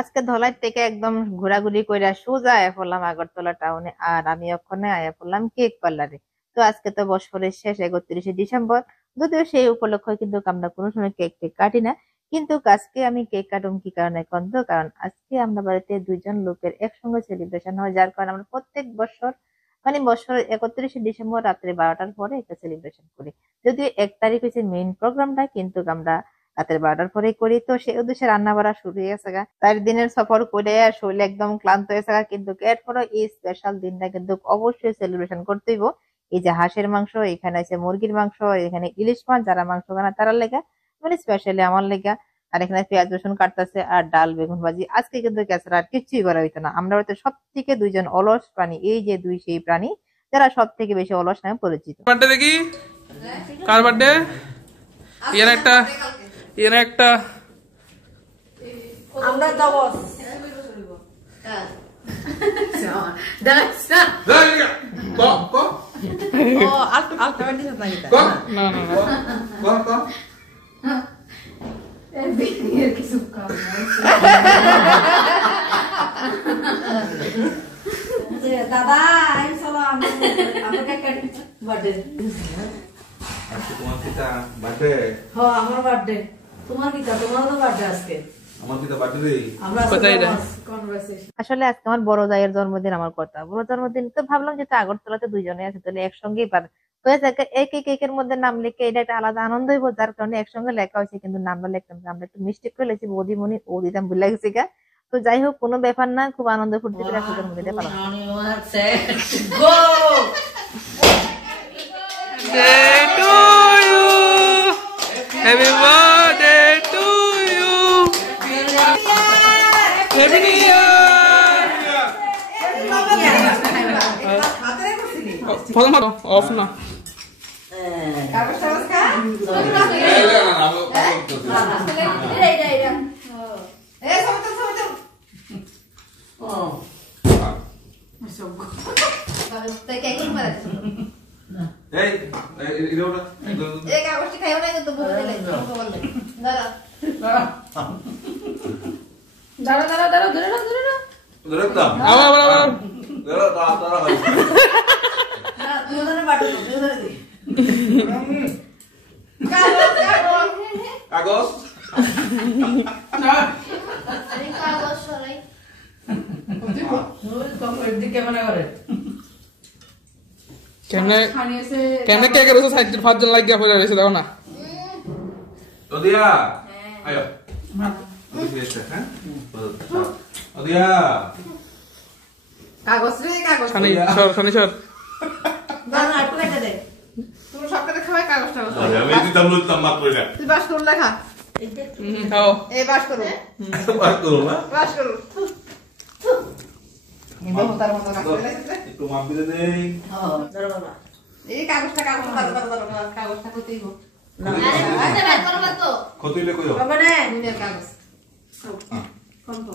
আজকে ধলাই থেকে একদম ঘোরাঘুরি করে সোজা আয়া পড়লাম আগরতলা টাউনে। আর আমি ওখানে আয়া পড়লাম কেক পার্লারে। তো আজকে তো বছরের শেষ 31শে ডিসেম্বর, যদিও সেই উপলক্ষে কিন্তু আমরা কোনো সময় কেক টেক কাটি না। কিন্তু আজকে আমি কেক কাটুম কি কারণে তো কারণ আজকে আমরা বাড়িতে দুইজন লোকের একসঙ্গে সেলিব্রেশন হয়, যার কারণে আমরা প্রত্যেক বছর মানে বছর 31শে ডিসেম্বর রাত্রে 12টার পরে একটা সেলিব্রেশন করি। যদিও 1 তারিখ হচ্ছে মেইন প্রোগ্রামটা, কিন্তু আমরা রাতের 12টার পরে করি। তো সেই উদ্দেশ্যে রান্না বাড়া শুরু হয়ে গেছে। 4 দিনের সফর করে শরীর একদম ক্লান্ত হয়ে গেছে, কিন্তু এরপরও এই স্পেশাল দিনটা কিন্তু অবশ্যই সেলিব্রেশন করতেই হবে। এই যে হাঁসের মাংস, এখানে আছে মুরগির মাংস, এখানে ইলিশ মাছ, যারা মাংস খানা তারা লেগা মানে স্পেশালি আমার লেগা। আর এখানে পেঁয়াজ রসুন কাটতেছে আর ডাল বেগুন ভাজি। আজকে কিন্তু গ্যাসের আর কিছুই করা হইতো না। আমরা হয়তো সব থেকে দুইজন অলস প্রাণী, এই যে দুই সেই প্রাণী যারা সব থেকে বেশি অলস নামে পরিচিত। বার্থডে দেখি কার বার্থডে? এর একটা আমরা যাব দাদা চলো আমরা বার্থডে তোমার পিতা বার্থডে। হ্যাঁ আমার বার্থডে। তোমার পিতা তোমারও তো বার্থডে আজকে। আমার পিতা বার্থডে। আসলে আজকে আমার বড় জায়ের জন্মদিন। আমার কথা বড় জন্মদিন, তো ভাবলাম যেহেতু আগরতলাতে দুইজনে আছে তাহলে একসঙ্গেই পার হয়ে থাকে। একই কেকের মধ্যে নাম লিখে এটা একটা আলাদা আনন্দ হইব, যার কারণে একসঙ্গে লেখা হয়েছে। কিন্তু নামটা লিখতাম আমরা একটু মিস্টেক করে লেছি, বৌদিমণি ও দিতাম ভুলে গেছি গা। তো যাই হোক, কোনো ব্যাপার না, খুব আনন্দ ফুর্তি করে একটা জন্মদিনে পালন। Happy birthday to you. Happy New Year. প্রথম অফ না কাগজ কেমনে কে করেছো? 5 জন লাইক দিয়া পড়ে রয়েছে, দাও না ওদিয়া আয়ো হ্যাঁ ওদিয়া কাগজ রে কাগজ শনি দাঁড়া আর কোথায় দে তুমি সবটাতে খাওয়াই কাগজটা আমি দিতাম লুতাম মাত্র এটা তুই বাস করুন লেখা খাও এই বাস করুন বাস করো না বাস করুন এই বহুতার মতো কাজ করে একটু মাপ দিতে দেই। হ্যাঁ ধরো বাবা এই কাগজটা কাগজটা করতেই হোক না আরে বাদ করো বাদ তো কতইলে কইও বাবা নে দুনিয়ার কাগজ কোন তো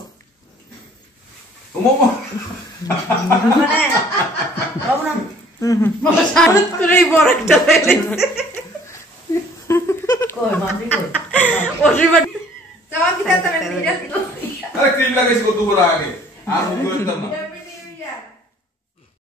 ওমো বাবা নে বাবা না বাবা শারত করেই বড় একটা ফেলেছে কই বাঁধি কই ওশিবা চাওয়া কি তাতে নিয়ে আরে ক্রিম লাগাইছি কত বড় আগে আর করতাম না।